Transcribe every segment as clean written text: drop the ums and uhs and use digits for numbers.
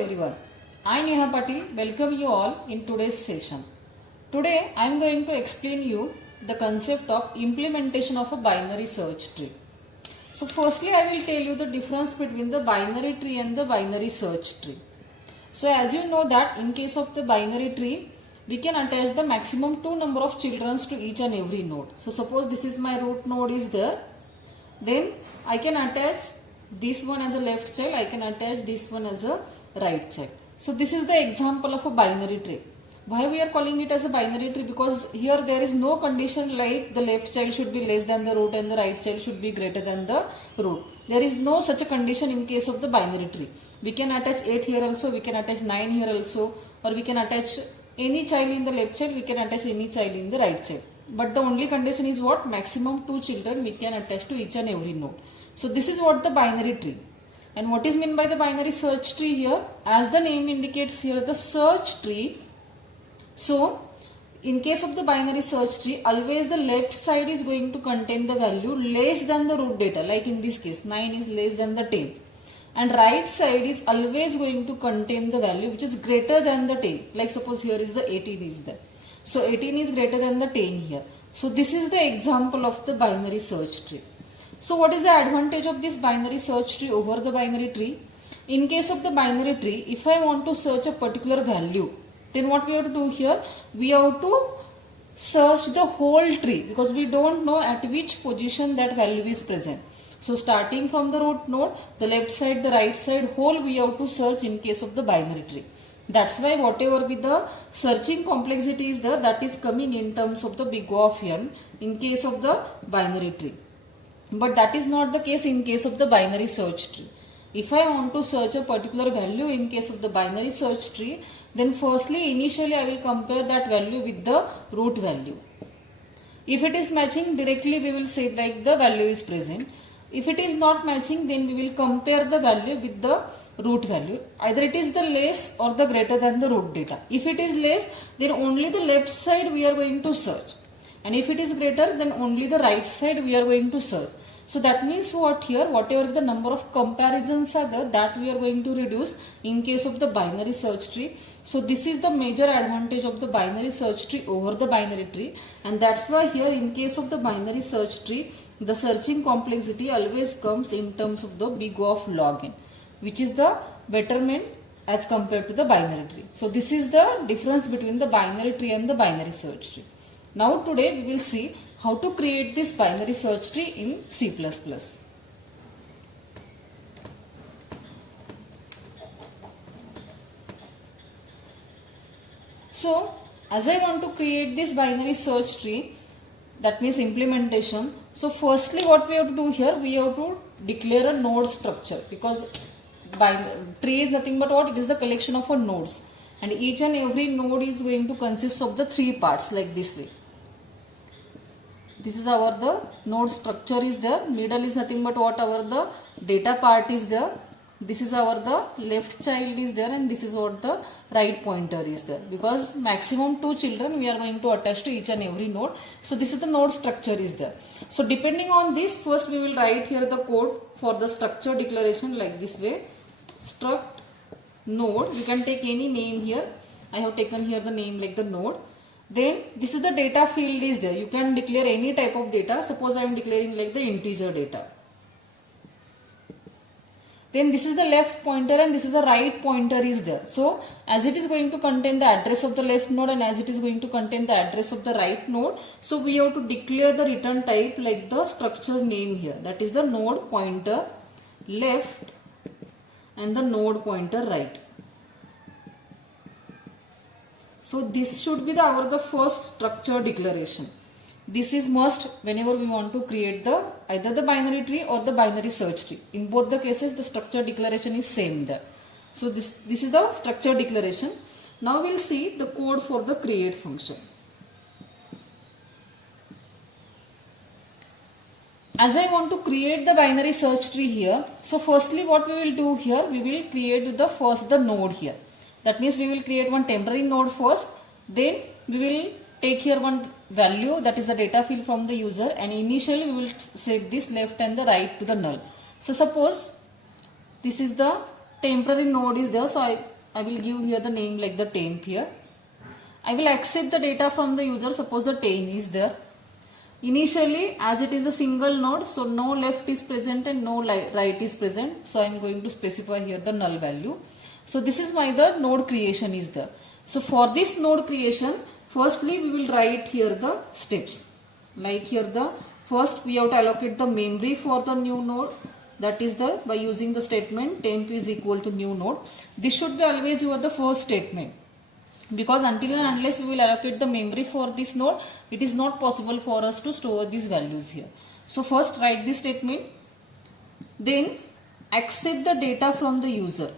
everyone. I Neha Patil welcome you all in today's session. Today I am going to explain you the concept of implementation of a binary search tree. So firstly I will tell you the difference between the binary tree and the binary search tree. So as you know that in case of the binary tree we can attach the maximum 2 number of children to each and every node. So suppose this is my root node is there, then I can attach this one as a left child, I can attach this one as a right child. So this is the example of a binary tree. Why we are calling it as a binary tree? Because here there is no condition like the left child should be less than the root and the right child should be greater than the root. There is no such a condition in case of the binary tree. We can attach 8 here also, we can attach 9 here also, or we can attach any child in the left child, we can attach any child in the right child. But the only condition is what? Maximum 2 children we can attach to each and every node. So this is what the binary tree. And what is meant by the binary search tree here? As the name indicates here, the search tree. So in case of the binary search tree, always the left side is going to contain the value less than the root data. Like in this case, 9 is less than the 10. And right side is always going to contain the value which is greater than the 10. Like suppose here is the 18 is there. So 18 is greater than the 10 here. So this is the example of the binary search tree. So what is the advantage of this binary search tree over the binary tree? In case of the binary tree, if I want to search a particular value, then what we have to do here? We have to search the whole tree because we don't know at which position that value is present. So starting from the root node, the left side, the right side, whole we have to search in case of the binary tree. That's why whatever be the searching complexity is there, that is coming in terms of the big O of n in case of the binary tree. But that is not the case in case of the binary search tree. If I want to search a particular value in case of the binary search tree, then firstly initially I will compare that value with the root value. If it is matching, directly we will say like the value is present. If it is not matching, then we will compare the value with the root value. Either it is the less or the greater than the root data. If it is less, then only the left side we are going to search. And if it is greater, then only the right side we are going to search. So that means what here, whatever the number of comparisons are there, that we are going to reduce in case of the binary search tree. So this is the major advantage of the binary search tree over the binary tree. And that's why here in case of the binary search tree, the searching complexity always comes in terms of the big O of log n, which is the betterment as compared to the binary tree. So this is the difference between the binary tree and the binary search tree. Now today we will see how to create this binary search tree in C++. So as I want to create this binary search tree, that means implementation. So firstly what we have to do here, we have to declare a node structure because tree is nothing but what? It is the collection of nodes, and each and every node is going to consist of the 3 parts like this way. This is our the node structure is there, middle is nothing but what our the data part is there, this is our the left child is there, and this is what the right pointer is there, because maximum 2 children we are going to attach to each and every node. So this is the node structure is there. So depending on this, first we will write here the code for the structure declaration like this way. Struct node, you can take any name here. I have taken here the name like the node. Then this is the data field is there. You can declare any type of data. Suppose I am declaring like the integer data. Then this is the left pointer and this is the right pointer is there. So as it is going to contain the address of the left node and as it is going to contain the address of the right node, so we have to declare the return type like the structure name here. That is the node pointer left and the node pointer right. So this should be the first structure declaration. This is must whenever we want to create the either the binary tree or the binary search tree. In both the cases the structure declaration is same there. So this is the structure declaration. Now we will see the code for the create function. As I want to create the binary search tree here, so firstly what we will do here, we will create the node here. That means we will create one temporary node first, then we will take here one value, that is the data field from the user, and initially we will set this left and the right to the null. So suppose this is the temporary node is there, so I will give here the name like the temp here. I will accept the data from the user. Suppose the 10 is there. Initially, as it is the single node, so no left is present and no right is present. So I am going to specify here the null value. So this is why the node creation is there. So for this node creation, firstly we will write here the steps. Like here the first we have to allocate the memory for the new node. That is the by using the statement temp is equal to new node. This should be always your the first statement. Because until and unless we will allocate the memory for this node, it is not possible for us to store these values here. So first write this statement, then accept the data from the user,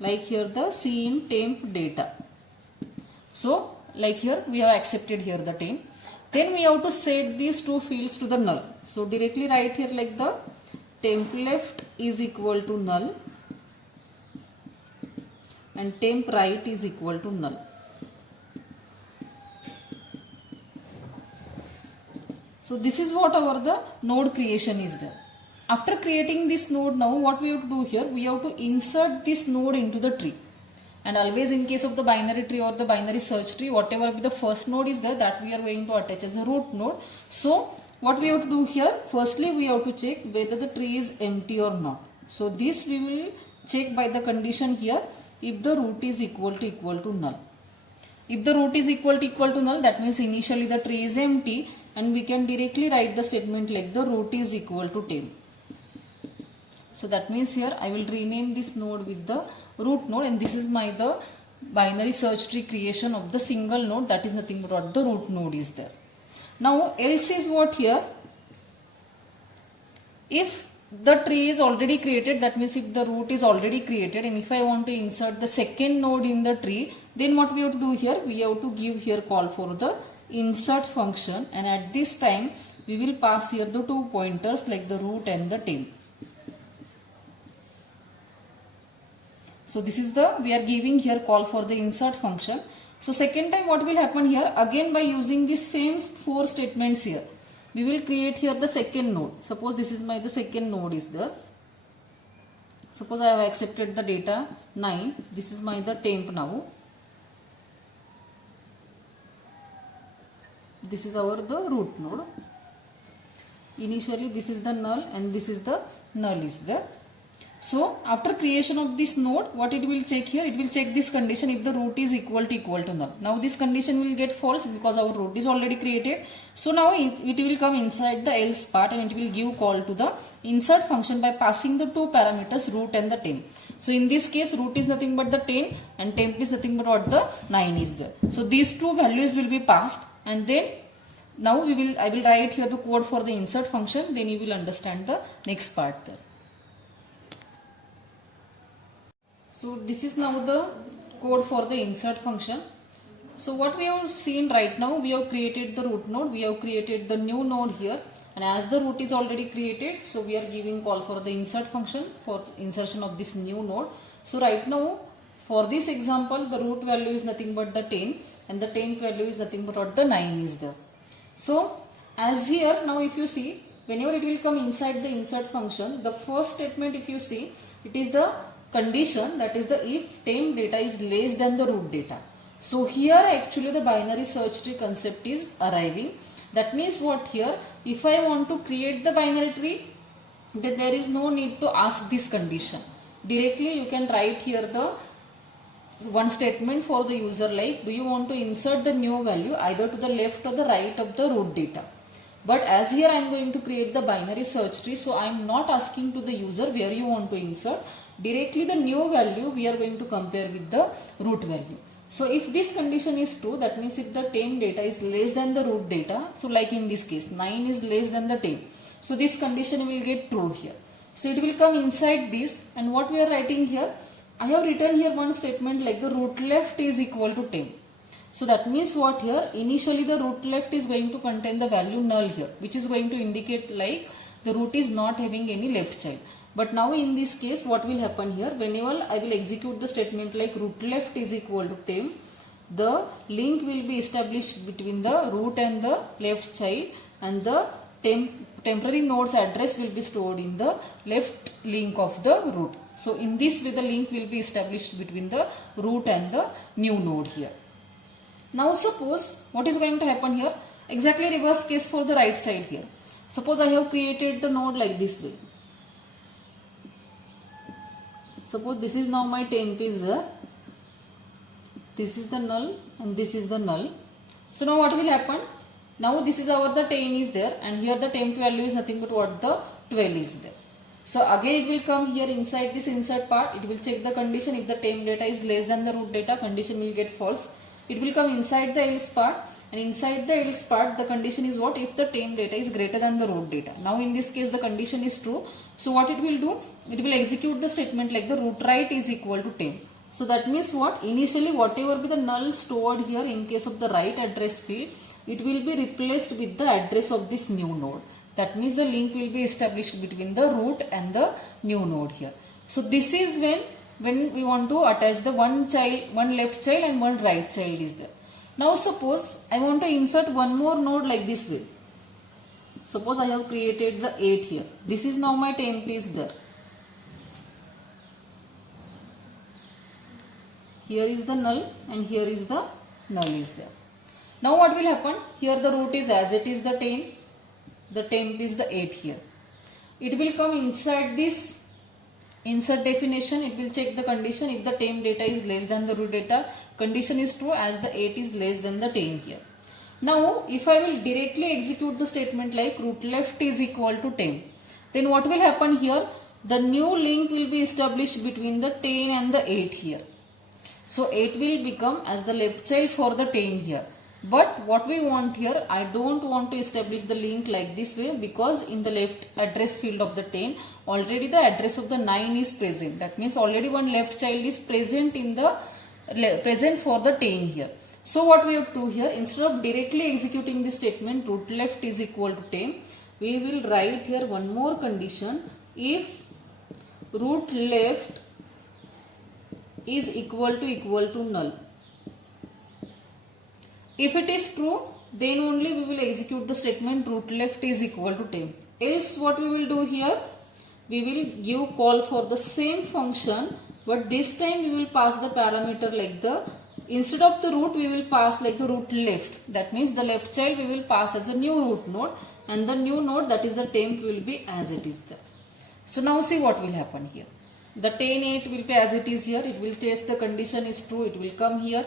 like here the cin temp data. So like here we have accepted here the temp. Then we have to set these two fields to the null. So directly write here like the temp left is equal to null and temp right is equal to null. So this is what our the node creation is there. After creating this node, now what we have to do here, we have to insert this node into the tree. And always in case of the binary tree or the binary search tree, whatever be the first node is there, that we are going to attach as a root node. So what we have to do here, firstly we have to check whether the tree is empty or not. So this we will check by the condition here, if the root is equal to null. If the root is equal to null, that means initially the tree is empty, and we can directly write the statement like the root is equal to temp. So that means here I will rename this node with the root node, and this is my the binary search tree creation of the single node, that is nothing but what the root node is there. Now else is what here, if the tree is already created, that means if the root is already created, and if I want to insert the second node in the tree, then what we have to do here, we have to give here call for the insert function, and at this time we will pass here the two pointers like the root and the temp. So this is the, we are giving here call for the insert function. So second time what will happen here, again by using this same four statements here, we will create here the second node. Suppose this is my the second node is there. Suppose I have accepted the data 9, this is my the temp now. This is our the root node. Initially this is the null and this is the null is there. So after creation of this node, what it will check here, it will check this condition if the root is equal to null. Now this condition will get false because our root is already created. So now it will come inside the else part, and it will give call to the insert function by passing the two parameters root and the temp. So in this case root is nothing but the 10 and temp is nothing but what the 9 is there. So these two values will be passed, and then now I will write here the code for the insert function, then you will understand the next part there. So this is now the code for the insert function. So what we have seen right now, we have created the root node, we have created the new node here, and as the root is already created, so we are giving call for the insert function for insertion of this new node. So right now for this example, the root value is nothing but the 10 and the temp value is nothing but what the 9 is there. So as here now if you see, whenever it will come inside the insert function, the first statement if you see, it is the condition, that is the if temp data is less than the root data. So here actually the binary search tree concept is arriving. That means what here, if I want to create the binary tree, then there is no need to ask this condition. Directly you can write here the one statement for the user like, do you want to insert the new value either to the left or the right of the root data. But as here I am going to create the binary search tree, so I am not asking to the user where you want to insert. Directly the new value we are going to compare with the root value. So if this condition is true, that means if the temp data is less than the root data, so like in this case 9 is less than the temp, so this condition will get true here. So it will come inside this, and what we are writing here, I have written here one statement like the root left is equal to temp. So that means what here, initially the root left is going to contain the value null here, which is going to indicate like the root is not having any left child. But now in this case what will happen here, whenever I will execute the statement like root left is equal to temp, the link will be established between the root and the left child, and the temporary node's address will be stored in the left link of the root. So in this way the link will be established between the root and the new node here. Now suppose what is going to happen here, exactly reverse case for the right side here. Suppose I have created the node like this way. Suppose this is now my temp is there. This is the null and this is the null. So now what will happen? Now this is our the 10 is there and here the temp value is nothing but what the 12 is there. So again it will come here inside this insert part. It will check the condition. If the temp data is less than the root data, condition will get false. It will come inside the else part, and inside the else part the condition is what? If the temp data is greater than the root data. Now in this case the condition is true. So what it will do? It will execute the statement like the root right is equal to temp. So that means what? Initially whatever be the null stored here in case of the right address field, it will be replaced with the address of this new node. That means the link will be established between the root and the new node here. So this is when we want to attach the one left child and one right child is there. Now suppose I want to insert one more node like this way. Suppose I have created the 8 here. This is now my temp is there. Here is the null and here is the null is there. Now what will happen? Here the root is as it is the 10. The temp is the 8 here. It will come inside this insert definition. It will check the condition. If the temp data is less than the root data, condition is true as the 8 is less than the 10 here. Now if I will directly execute the statement like root left is equal to 10, then what will happen here? The new link will be established between the 10 and the 8 here. So 8 will become as the left child for the 10 here. But what we want here, I don't want to establish the link like this way, because in the left address field of the 10 already the address of the 9 is present. That means already one left child is present in the for the 10 here. So what we have to do here, instead of directly executing this statement root left is equal to 10, we will write here one more condition. If root left is equal to null. If it is true, then only we will execute the statement root left is equal to 10. Else what we will do here, we will give call for the same function, but this time we will pass the parameter like the, instead of the root we will pass like the root left. That means the left child we will pass as a new root node, and the new node, that is the temp, will be as it is there. So now see what will happen here. The 10 8 will be as it is here. It will test the condition is true. It will come here.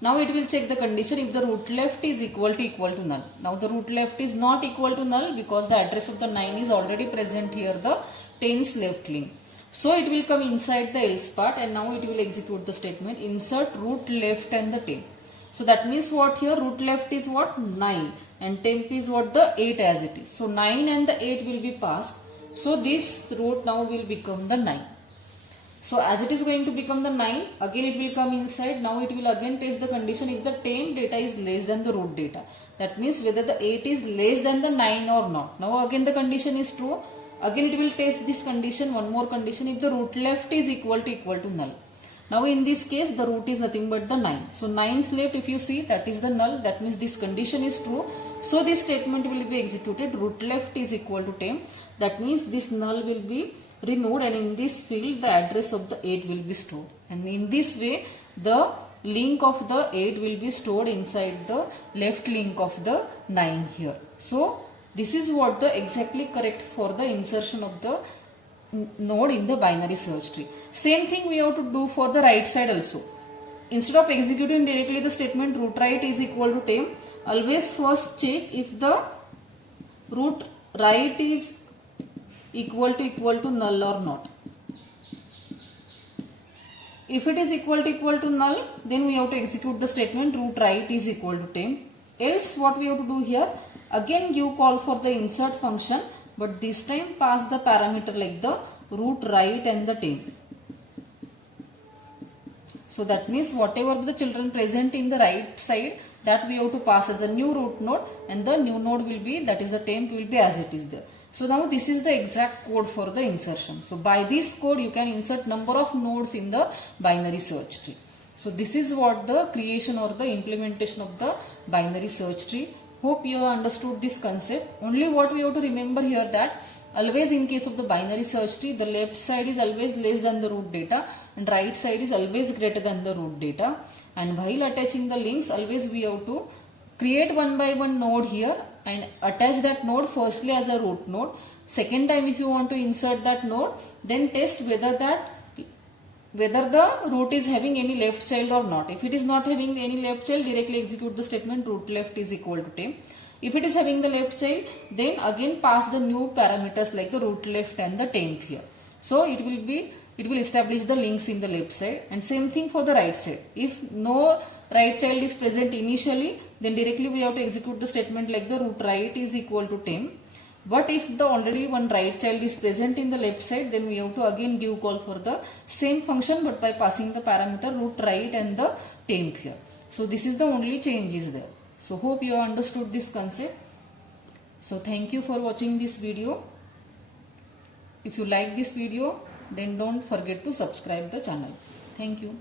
Now it will check the condition if the root left is equal to null. Now the root left is not equal to null because the address of the 9 is already present here, the 10's left link. So it will come inside the else part, and now it will execute the statement insert root left and the 10. So that means what here, root left is what? 9 and temp is what? The 8 as it is. So 9 and the 8 will be passed. So this root now will become the 9. So as it is going to become the 9, again it will come inside. Now it will again test the condition if the temp data is less than the root data. That means whether the 8 is less than the 9 or not. Now again the condition is true. Again it will test this condition, one more condition, if the root left is equal to null. Now in this case the root is nothing but the 9. So 9's left, if you see, that is the null. That means this condition is true. So this statement will be executed, root left is equal to temp. That means this null will be removed, and in this field the address of the 8 will be stored, and in this way the link of the 8 will be stored inside the left link of the 9 here. So this is what the exactly correct for the insertion of the node in the binary search tree. Same thing we have to do for the right side also. Instead of executing directly the statement root right is equal to temp, always first check if the root right is equal to null or not. If it is equal to null, then we have to execute the statement root right is equal to temp. Else what we have to do here, again give call for the insert function, but this time pass the parameter like the root right and the temp. So that means whatever the children present in the right side, that we have to pass as a new root node, and the new node will be, that is the temp, will be as it is there. So now this is the exact code for the insertion. So by this code you can insert number of nodes in the binary search tree. So this is what the creation or the implementation of the binary search tree. Hope you have understood this concept. Only what we have to remember here, that always in case of the binary search tree, the left side is always less than the root data and right side is always greater than the root data. And while attaching the links, always we have to create one by one node here and attach that node firstly as a root node. Second time if you want to insert that node, then test whether the root is having any left child or not. If it is not having any left child, directly execute the statement root left is equal to temp. If it is having the left child, then again pass the new parameters like the root left and the temp here. So it will establish the links in the left side, and same thing for the right side. If no right child is present initially, then directly we have to execute the statement like the root right is equal to temp. But if the already one right child is present in the left side, then we have to again give call for the same function but by passing the parameter root right and the temp here. So this is the only changes there. So hope you have understood this concept. So thank you for watching this video. If you like this video, then don't forget to subscribe the channel. Thank you.